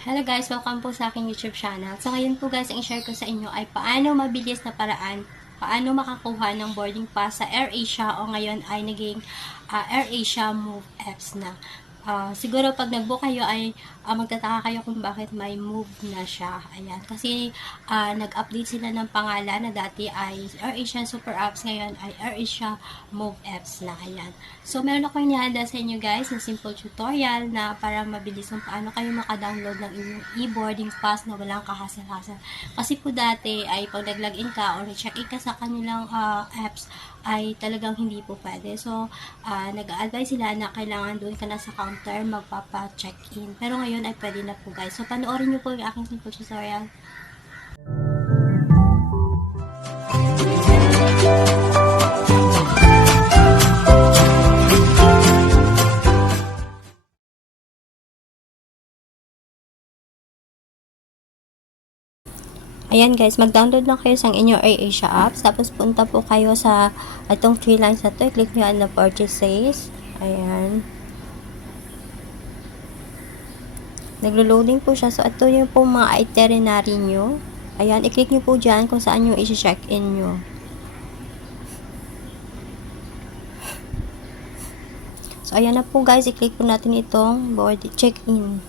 Hello guys, welcome po sa aking YouTube channel. So ngayon po guys, ang i-share ko sa inyo ay paano mabilis na paraan paano makakuha ng boarding pass sa AirAsia o ngayon ay naging ah, AirAsia Move apps na. Ah, siguro pag nag-book kayo ay ah, magtataka kayo kung bakit may move na siya. Ayan. Kasi ah, nag-update sila ng pangalan na dati ay AirAsia Super Apps, ngayon ay AirAsia Move apps na. Ayan. So meron ako inihanda sa inyo guys na simple tutorial na para mabilis kung paano kayo maka-download ng inyong e-boarding pass na walang kahasal-hasal. Kasi po dati ay pag nag-login ka or check-in ka sa kanilang ah, apps ay talagang hindi po pwede. So, ah, nag-a-advise sila na kailangan doon ka na sa counter magpapa-check-in. Pero ngayon ay pwede na po guys. So, panoorin niyo po yung aking simple tutorial. Ayan guys, mag-download lang kayo sa inyong AirAsia apps. Tapos punta po kayo sa itong three lines na to. I-click nyo on the purchases. Ayan. Naglo-loading po siya. So, ito yung po mga itinerary nyo. Ayan, i-click nyo po dyan kung saan yung isi-check-in nyo. So, ayan na po guys. I-click po natin itong board check-in.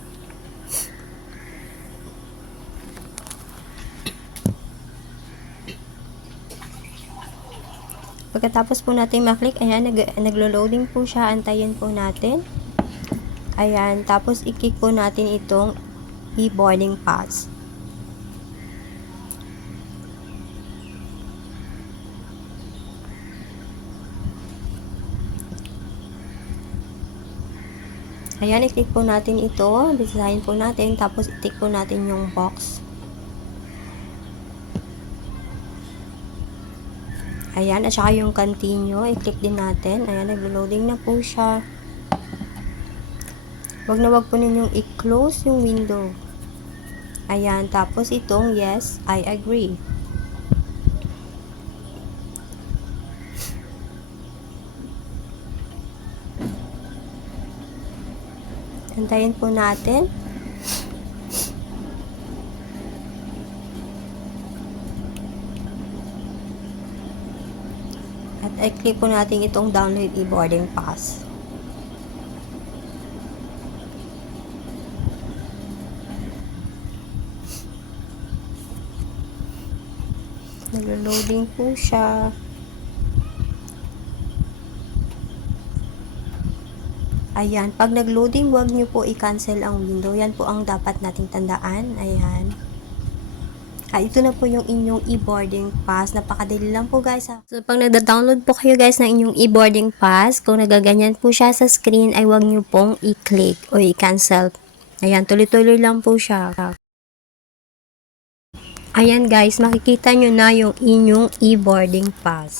Pagkatapos po natin maklik, ayan, nag, naglo-loading po siya. Antayin po natin. Ayan, tapos i-click po natin itong e-boarding pass. Ayan, i-click po natin ito. Bisahin po natin. Tapos i-tick po natin yung box. Ayan, at saka yung continue, i-click din natin. Ayan, naglo-loading na po siya. Huwag na wag po ninyong i-close yung window. Ayan, tapos itong yes, I agree. Antayin po natin. At i-click po natin itong download e-boarding pass. Naglo-loading po siya. Ayan, pag nag-loading, huwag nyo po i-cancel ang window. Yan po ang dapat nating tandaan. Ayan. Ah, ito na po yung inyong e-boarding pass. Napakadali lang po guys ha. So pag nagda-download po kayo guys ng inyong e-boarding pass, kung nagaganyan po siya sa screen ay huwag nyo pong i-click o i-cancel. Ayan, tuloy-tuloy lang po siya. Ayan guys, makikita nyo na yung inyong e-boarding pass.